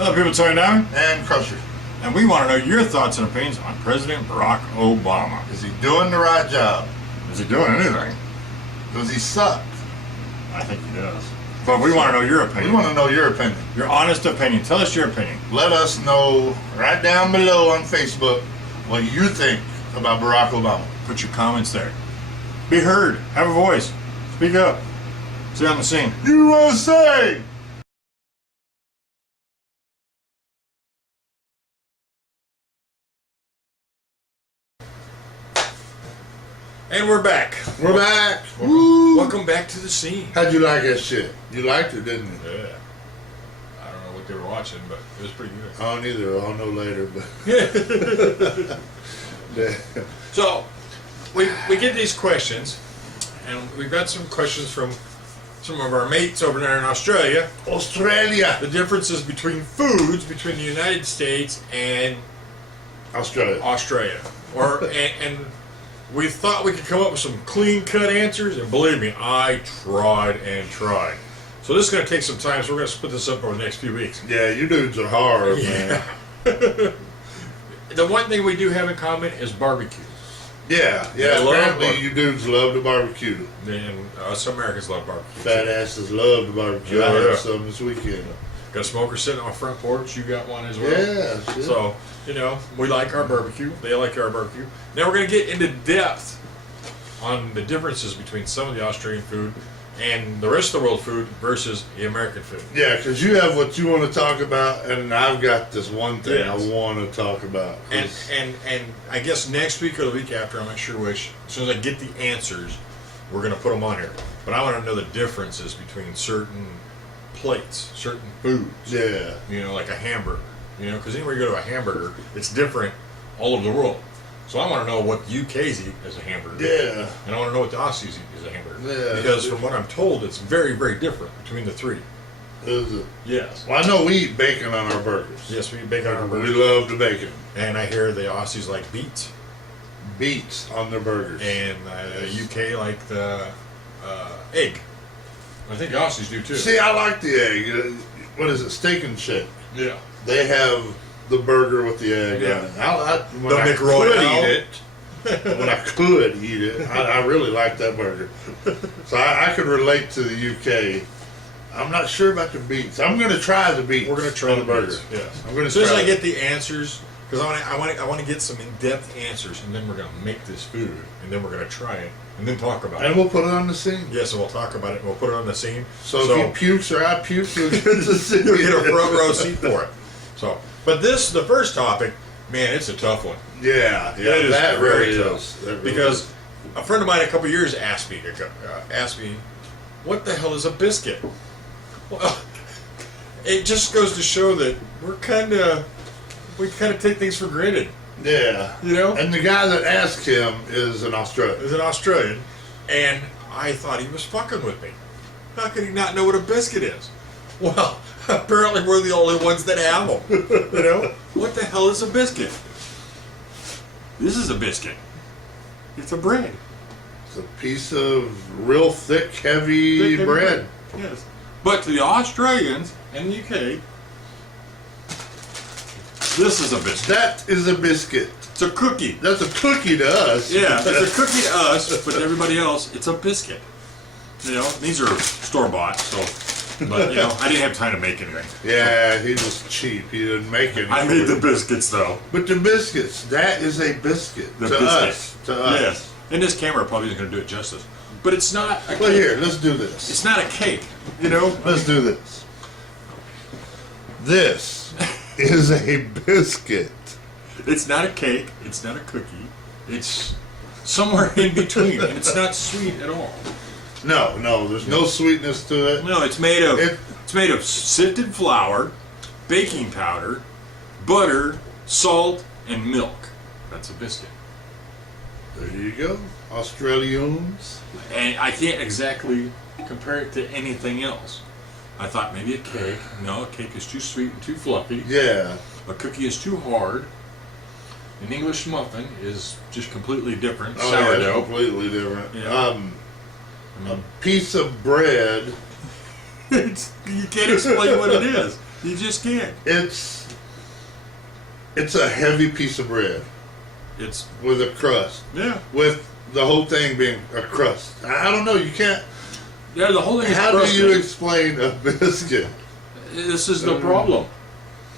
Hello, people. Tony Diamond and Krusher. And we want to know your thoughts and opinions on President Barack Obama. Is he doing the right job? Is he doing anything? Does he suck? I think he does. But we want to know your opinion. We want to know your opinion. Your honest opinion. Tell us your opinion. Let us know right down below on Facebook what you think about Barack Obama. Put your comments there. Be heard. Have a voice. Speak up. Stay on the scene. USA! And we're back. We're back. Welcome back to the scene. How'd you like that shit? You liked it, didn't you? Yeah. I don't know what they were watching, but it was pretty good. I don't either. I'll know later. But So, we get these questions, and we've got some questions from some of our mates over there in Australia. Australia. The differences between foods between the United States and Australia. And we thought we could come up with some clean-cut answers, and believe me, I tried and tried. So this is going to take some time, so we're going to split this up over the next few weeks. Yeah, you dudes are hard, man. The one thing we do have in common is barbecue. Yeah. Apparently you dudes love to barbecue. And us Americans love barbecue. Fat asses love to barbecue. I had some this weekend. Got a smoker sitting on my front porch. You got one as well. Yeah. Shit. So, we like our barbecue. They like our barbecue. Now we're going to get into depth on the differences between some of the Australian food and the rest of the world food versus the American food. Yeah, because you have what you want to talk about, and I've got this one thing I want to talk about. And I guess next week or the week after, I'm not sure which, as soon as I get the answers, we're going to put them on here. But I want to know the differences between certain plates, certain foods. Yeah. Like a hamburger. Because anywhere you go to a hamburger, it's different all over the world. So I want to know what the UK's eat as a hamburger. Yeah. And I want to know what the Aussies eat as a hamburger. Yeah. Because from what I'm told, it's very, very different between the three. Is it? Yes. Well, I know we eat bacon on our burgers. Yes, we eat bacon on our burgers. We love the bacon. And I hear the Aussies like beets. Beets on their burgers. And UK like the egg. I think the Aussies do too. See, I like the egg. What is it? Steak and Shake. Yeah. They have the burger with the egg on it. When I could eat it, I really like that burger. So I could relate to the UK. I'm not sure about the beets. I'm going to try the beets. We're going to try the burger. Yes. I'm going to as soon as I get the answers, because I want to get some in-depth answers, and then we're going to make this food, and then we're going to try it, and then talk about it. And we'll put it on the scene. Yes, and we'll talk about it, and we'll put it on the scene. So if he pukes or I puke, you'll get to see. You'll get a front row seat for it. So, but the first topic, man, it's a tough one. Yeah, that really tough. is. Because a friend of mine a couple of years asked me, what the hell is a biscuit? Well, it just goes to show that we kind of take things for granted. Yeah. And the guy that asked him is an Australian. And I thought he was fucking with me. How could he not know what a biscuit is? Well, apparently we're the only ones that have them. What the hell is a biscuit? This is a biscuit. It's a bread. It's a piece of real thick, heavy bread. Yes. But to the Australians and the UK, this is a biscuit. That is a biscuit. It's a cookie. That's a cookie to us. Yeah, it's a cookie to us, but to everybody else, it's a biscuit. These are store-bought, so... But, I didn't have time to make anything. Yeah, he was cheap. He didn't make anything. I made the biscuits, though. But the biscuits, that is a biscuit. Us. Yes. And this camera probably isn't going to do it justice. But it's not a cake. Well, here, let's do this. It's not a cake, Let's do this. This is a biscuit. It's not a cake. It's not a cookie. It's somewhere in between, and it's not sweet at all. No, there's no sweetness to it. No, it's made of sifted flour, baking powder, butter, salt, and milk. That's a biscuit. There you go, Australians. And I can't exactly compare it to anything else. I thought maybe a cake. No, a cake is too sweet and too fluffy. Yeah. A cookie is too hard. An English muffin is just completely different. Oh, Sourdough. yeah, completely different. Yeah. A piece of bread. You can't explain what it is. You just can't. It's a heavy piece of bread It's with a crust. yeah. With the whole thing being a crust. I don't know. You can't. Yeah, the whole thing is How do you crusted. explain a biscuit? This is the problem.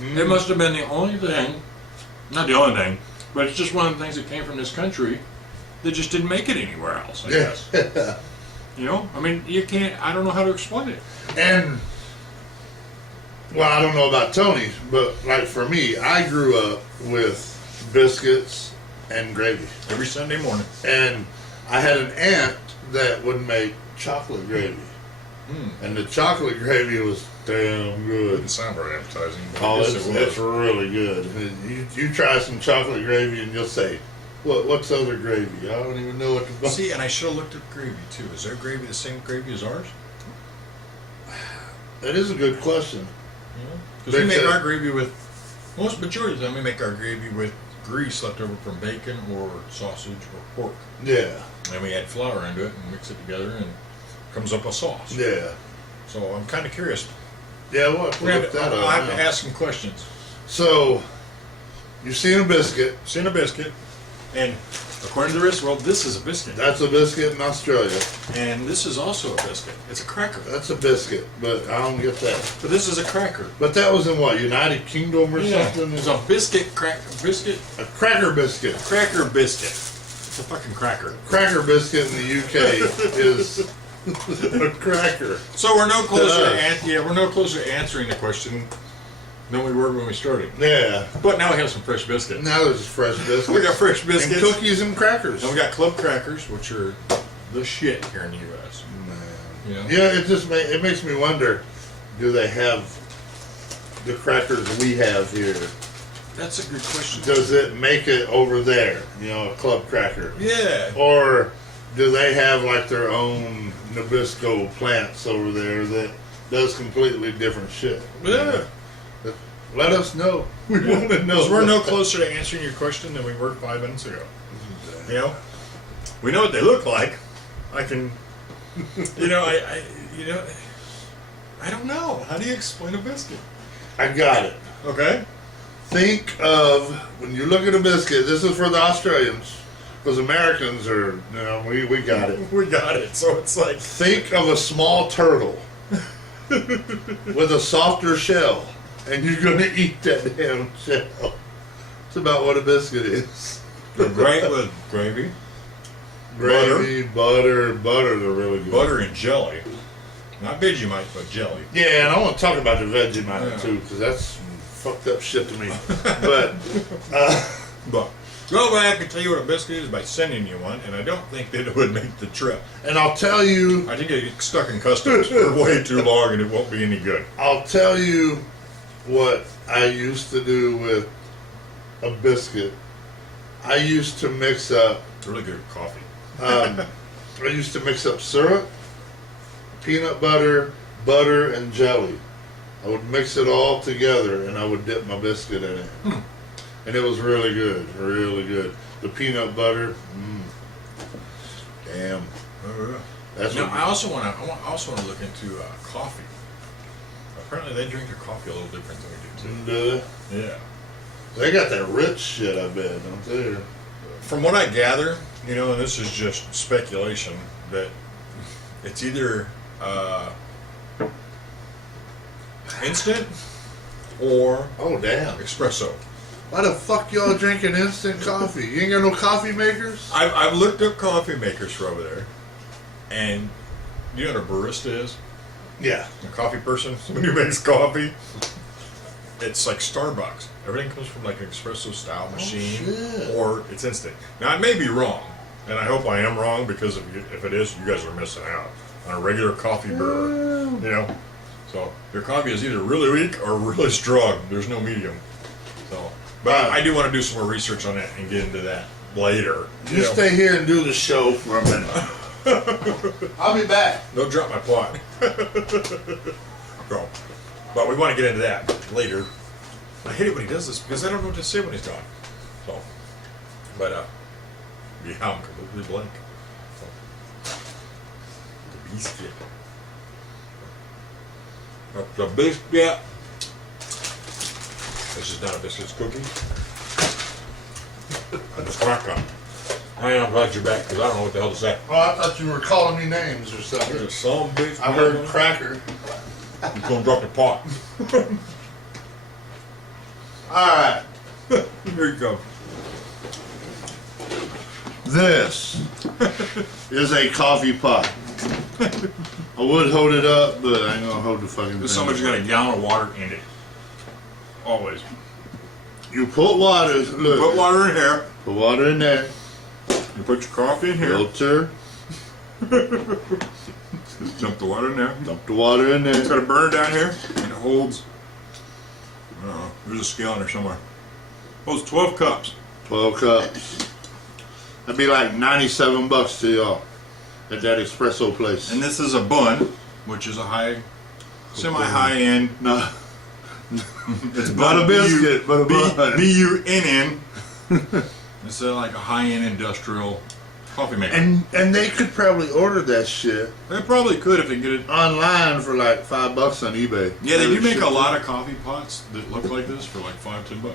It must have been the only thing, not the only thing, but it's just one of the things that came from this country that just didn't make it anywhere else, I guess. You know? I mean, you can't, I don't know how to explain it. And, well, I don't know about Tony's, but like for me, I grew up with biscuits and gravy. Every Sunday morning. And I had an aunt that would make chocolate gravy. And the chocolate gravy was damn good. Didn't sound very appetizing. But Oh, I guess it was. it's really good. You try some chocolate gravy and you'll say, what's other gravy? I don't even know what to buy. See, and I should have looked at gravy too. Is their gravy the same gravy as ours? That is a good question. Because we make our gravy with, majority of the time we make our gravy with grease left over from bacon or sausage or pork. Yeah. And we add flour into it and mix it together and comes up a sauce. Yeah. So I'm kind of curious. Yeah, we'll have to look that up. I'll have to now. ask some questions. So, you've seen a biscuit. Seen a biscuit, and according to this, well, this is a biscuit. That's a biscuit in Australia. And this is also a biscuit. It's a cracker. That's a biscuit, but I don't get that. But this is a cracker. But that was in what, United Kingdom or something? It's a biscuit, biscuit, A cracker biscuit. cracker biscuit. It's a fucking cracker. Cracker biscuit in the UK is a cracker. So we're no closer us. we're no closer to answering the question than we were when we started. Yeah. But now we have some fresh biscuits. Now there's fresh biscuits. We got fresh and biscuits. cookies and crackers. And we got club crackers, which are the shit here in the U.S. Man. You know? Yeah, it makes me wonder, do they have the crackers we have here? That's a good question. Does it make it over there? You know, a club cracker. Yeah. Or do they have like their own Nabisco plants over there that does completely different shit? Yeah. Let us know. We want to know. Because we're no closer to answering your question than we were 5 minutes ago. You know? We know what they look like. I can, I don't know. How do you explain a biscuit? I got it. Okay. Think of, when you look at a biscuit, this is for the Australians, because Americans are, we got it. We got it. So it's like, Think of a small turtle with a softer shell, and you're going to eat that damn shell. It's about what a biscuit is. they're great with gravy. Gravy, butter, they're really good. Butter and jelly. Not Vegemite, but jelly. Yeah, and I want to talk about the Vegemite Yeah. too, because that's some fucked up shit to me. But, But go back and tell you what a biscuit is by sending you one, and I don't think that it would make the trip. and I'll tell you, I think it gets stuck in customs for way too long, and it won't be any good. what I used to do with a biscuit. I used to mix up, It's really good with coffee. I used to mix up syrup, peanut butter, and jelly. I would mix it all together, and I would dip my biscuit in it. And it was really good, really good. The peanut butter, damn. That's Now, what. I also want to look into coffee. Apparently, they drink their coffee a little different than we do Do too. Yeah. they got that rich shit, I bet, don't they? From what I gather, and this is just speculation, that it's either instant or Oh, damn. espresso. Why the fuck y'all drinking instant coffee? You ain't got no coffee makers? I've looked up coffee makers for over there, and you know what a barista is? Yeah. A coffee person who makes coffee. It's like Starbucks. Everything comes from like an espresso style machine, shit. or it's instant. Now I may be wrong, and I hope I am wrong, because if it is, you guys are missing out on a regular coffee brewer. So your coffee is either really weak or really strong. There's no medium. So, but I do want to do some more research on that and get into that later. You stay here and do the show for a minute. I'll be back. Don't drop my plot. So, but we want to get into that later. I hate it when he does this because I don't know what to say when he's gone. So, but yeah, I'm completely blank. So, the biscuit. The biscuit This is not a biscuit, it's cookie. I'm just cracking. I am glad you're back because I don't know what the hell to say. Oh, I thought you were calling me names or something. There's some bitch. I heard cracker. He's gonna drop the pot. Alright. Here you go. This is a coffee pot. I would hold it up, but I ain't gonna hold the fucking thing. Somebody's got a gallon of water in it. Always. You put water, look. Put water in here. Put water in there. You put your coffee in here. Filter. Dump the water in there. Dump the water in It's there. got a burner down here, and it holds. There's a scale in there somewhere. Holds 12 cups. 12 cups. That'd be like $97 to y'all at that espresso place. And this is a bun, which is a semi-high end. No. It's Not a biscuit, but a bun. B-U-N-N. It's like a high-end industrial coffee maker. And they could probably order that shit They probably could if they get it. online for like $5 on eBay. Yeah, they do make a lot of coffee pots that look like this for like $5-10.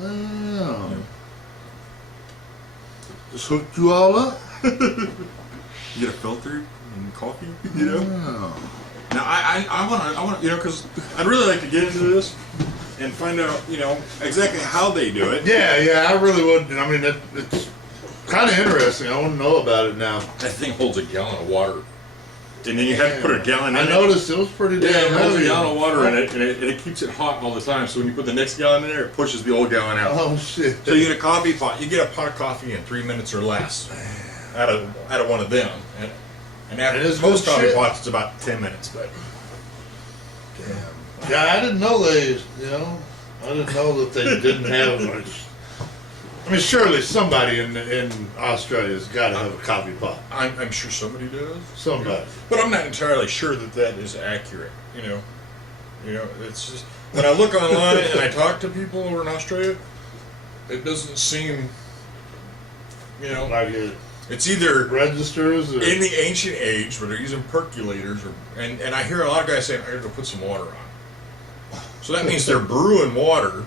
Oh. Just hooked you all up? You get a filter and coffee, you know? Oh. Now, I want to, because I'd really like to get into this and find out, exactly how they do it. Yeah, I really would. I mean, it's kind of interesting. I want to know about it now. That thing holds a gallon of water. And then you have to put a gallon in I it. noticed it was pretty Yeah, damn it holds a heavy. gallon of water in it, and it keeps it hot all the time. So when you put the next gallon in there, it pushes the old gallon out. Oh, shit. So you get a coffee pot. You get a pot of coffee in 3 minutes or less out of one of them. And after It is most good coffee shit. pots, it's about 10 minutes. But Damn. Yeah, I didn't know I didn't know that they didn't have much. I mean, surely somebody in Australia's got to have a coffee pot. I'm sure somebody does. Somebody. But I'm not entirely sure that is accurate. It's just when I look online and I talk to people over in Australia, it doesn't seem, Like it it's either registers or. in the ancient age where they're using percolators, and I hear a lot of guys saying, I gotta go put some water on. So that means they're brewing water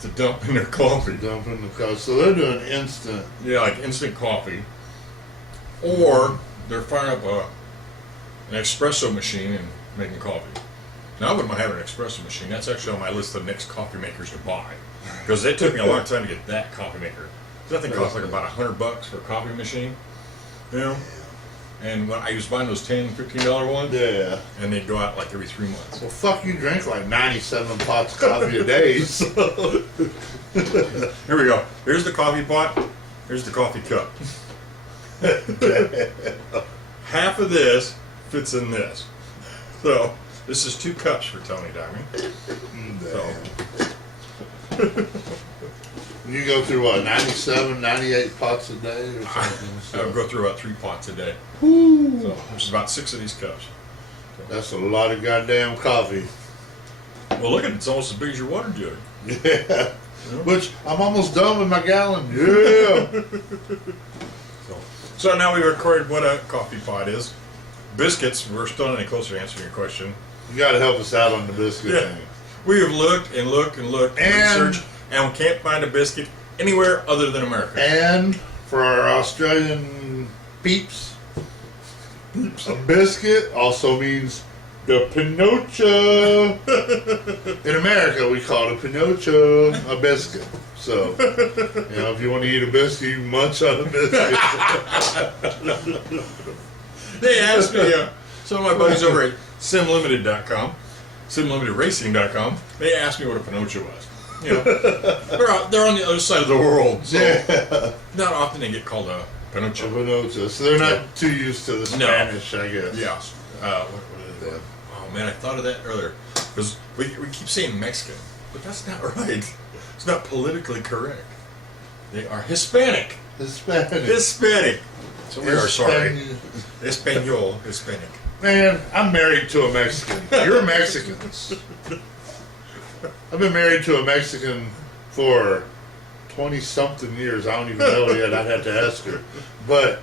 to dump in their coffee. Dump in the coffee. So they're doing instant. Yeah, like instant coffee. Or they're firing up an espresso machine and making coffee. Now, I wouldn't mind having an espresso machine. That's actually on my list of next coffee makers to buy. Because it took me a long time to get that coffee maker. That thing costs like about $100 for a coffee machine. And when I was buying those $10, $15 ones, Yeah. and they'd go out like every 3 months. Well, fuck, you drink like 97 pots of coffee a day. So. Here we go. Here's the coffee pot. Here's the coffee cup. Half of this fits in this. So this is 2 cups for Tony Diamond. So. You go through what, 97, 98 pots a day or something? I would So. go through about 3 pots a day. Woo. So there's about 6 of these cups. That's a lot of goddamn coffee. Well, look at it. It's almost as big as your water jug. Yeah. Which I'm almost done with my gallon. Yeah. So now we recorded what a coffee pot is. Biscuits. We're still not any closer to answering your question. You got to help us out on the biscuit Yeah. thing. We have looked and looked and looked and researched, and we can't find a biscuit anywhere other than America. And for our Australian peeps, a biscuit also means the pinocha. In America, we call it pinocha a biscuit. So, if you want to eat a biscuit, you munch on a biscuit. They asked me, some of my buddies over at simlimited.com, simlimitedracing.com, they asked me what a pinocha was. They're on the other side of the world, so not often they get called a pinocha. A pinocha. So they're not too used to the Spanish, I guess. Yeah. What are they? Oh man, I thought of that earlier. Because we keep saying Mexican, but that's not right. It's not politically correct. They are Hispanic. Hispanic. So we are sorry. Hispanic. Man, I'm married to a Mexican. You're Mexicans. I've been married to a Mexican for 20-something years. I don't even know yet. I'd have to ask her. But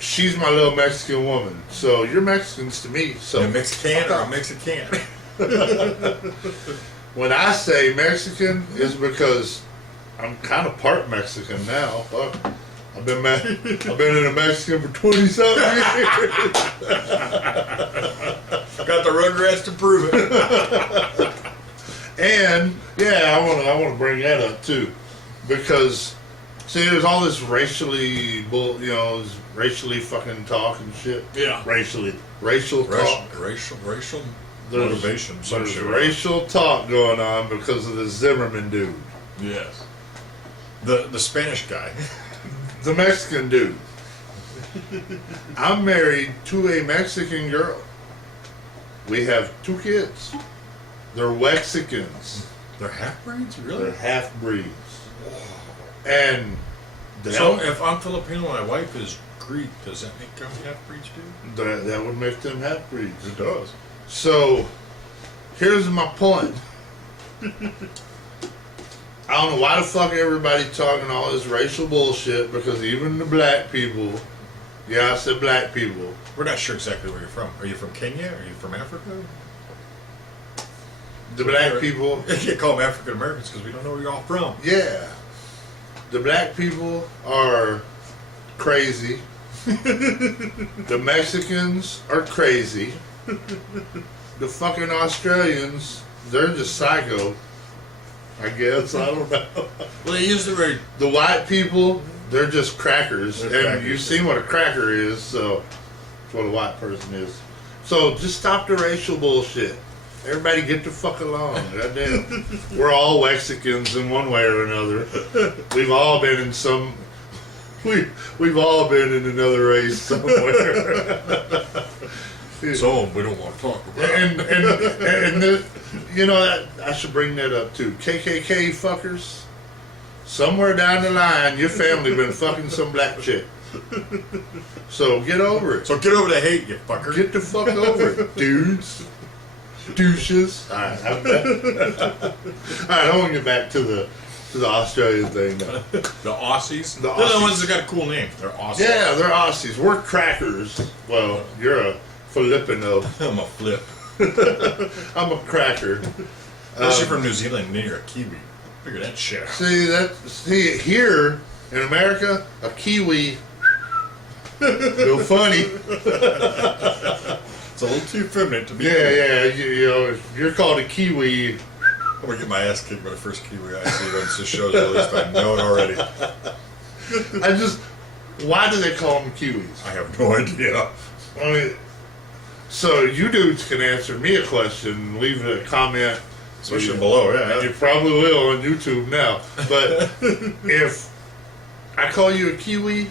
she's my little Mexican woman. So you're Mexicans to me. So A Mexican or a Mexican? when I say Mexican, it's because I'm kind of part Mexican now. Fuck. I've been in a Mexican for 20-something years. Got the Rugrats to prove it. And yeah, I want to bring that up too, because see, there's all this racially fucking talk and shit. Yeah. Racial talk. Racial There's, motivation. There's racial talk going on because of the Zimmerman dude. Yes. The Spanish guy. The Mexican dude. I'm married to a Mexican girl. We have 2 kids. They're Wexicans. They're half-breeds? Really? They're half-breeds. And so if I'm Filipino and my wife is Greek, does that make them half-breeds too? that would make them half-breeds. It does. So, here's my point. I don't know why the fuck everybody talking all this racial bullshit, because even the black people, yeah, I said black people. We're not sure exactly where you're from. Are you from Kenya? Are you from Africa? The black people. You can't call them African Americans because we don't know where you're all from. Yeah. The black people are crazy. The Mexicans are crazy. The fucking Australians, they're just psycho. I guess. I don't know. Well, they use the word. The white people, they're just crackers. They're and crackers, you've seen what a cracker is, so that's what a white person is. So just stop the racial bullshit. Everybody get the fuck along. Goddamn. We're all Mexicans in one way or another. We've all been in some. We've all been in another race somewhere. So we don't want to talk about. And you know that I should bring that up too. KKK fuckers. Somewhere down the line, your family been fucking some black chick. So get over it. So get over the hate, you fucker. Get the fuck over it, dudes. Douches. Alright, I want to get back to the Australian thing now. The Aussies? The They're the Aussies. ones that got a cool name. They're Aussies. Yeah, they're Aussies. We're crackers. Well, you're a Filipino. I'm a flip. I'm a cracker. Unless you're from New Zealand and then you're a Kiwi. Figure that shit out. See here in America, a Kiwi real funny. It's a little too feminine to be. Yeah. You know, if you're called a Kiwi. I'm gonna get my ass kicked by the first Kiwi I see once the show's released. I know it already. Why do they call them Kiwis? I have no idea. I mean, so you dudes can answer me a question, leave a comment. Especially below, yeah. You probably will on YouTube now. But if I call you a Kiwi,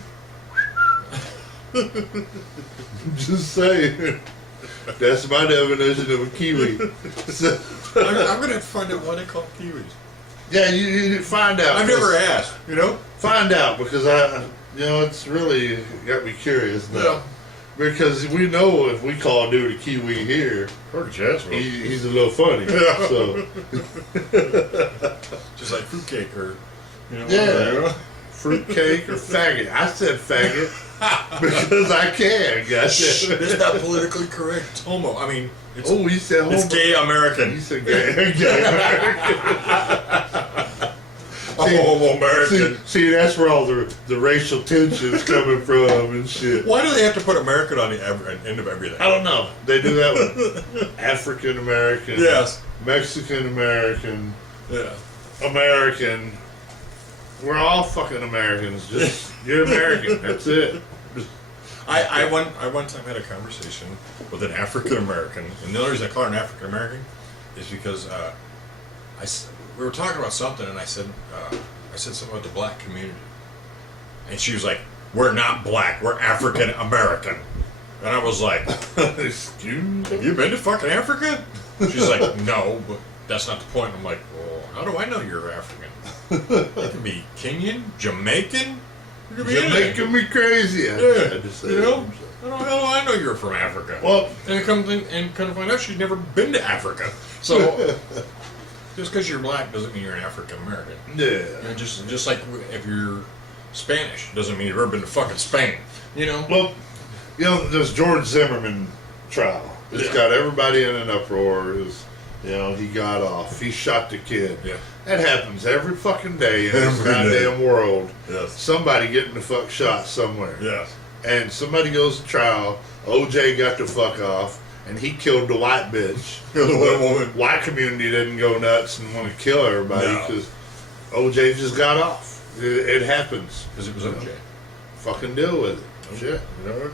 just saying. That's my definition of a Kiwi. So, I'm gonna have to find out why they call them Kiwis. yeah, you find out. I've never asked, you know? Find out, because it's really got me curious now. Yeah. Because we know if we call a dude a Kiwi here, he's a little funny. Yeah. So Just like fruitcake or, you know. yeah, fruitcake or faggot. I said faggot because I can. Goddamn. It's not politically correct. It's homo. I mean, it's, Oh, he said homo. it's gay American. He said gay. Gay I'm a homo American. See, that's where all the racial tension's coming from and shit. Why do they have to put American on the end of everything? I don't know. They do that with African American, Yes. Mexican American, Yeah. American. We're all fucking Americans. Just you're American. That's it. I one time had a conversation with an African American, and the only reason I call her an African American is because we were talking about something, and I said something about the black community, and she was like, "We're not black. We're African American," and I was like, Excuse me? "Have you been to fucking Africa?" She's like, "No, but that's not the point." I'm like, "Well, how do I know you're African? You can be Kenyan, Jamaican." You're making me crazy. I just say you know, how do I know you're from Africa? Well, and come to find out she's never been to Africa. So just because you're black doesn't mean you're an African American. yeah. You know, just like if you're Spanish doesn't mean you've ever been to fucking Spain. You know. Well, this George Zimmerman trial. It's got everybody in an uproar. You know, he got off. He shot the kid. Yeah. That happens every fucking day in this Every day. goddamn world. Yes. Somebody getting the fuck shot somewhere. Yes. And somebody goes to trial. OJ got the fuck off, and he killed the white bitch. Killed the white woman. White community didn't go nuts and want to kill everybody No. because OJ just got off. It happens. Because it was OJ. Fucking deal with it. Shit. You know?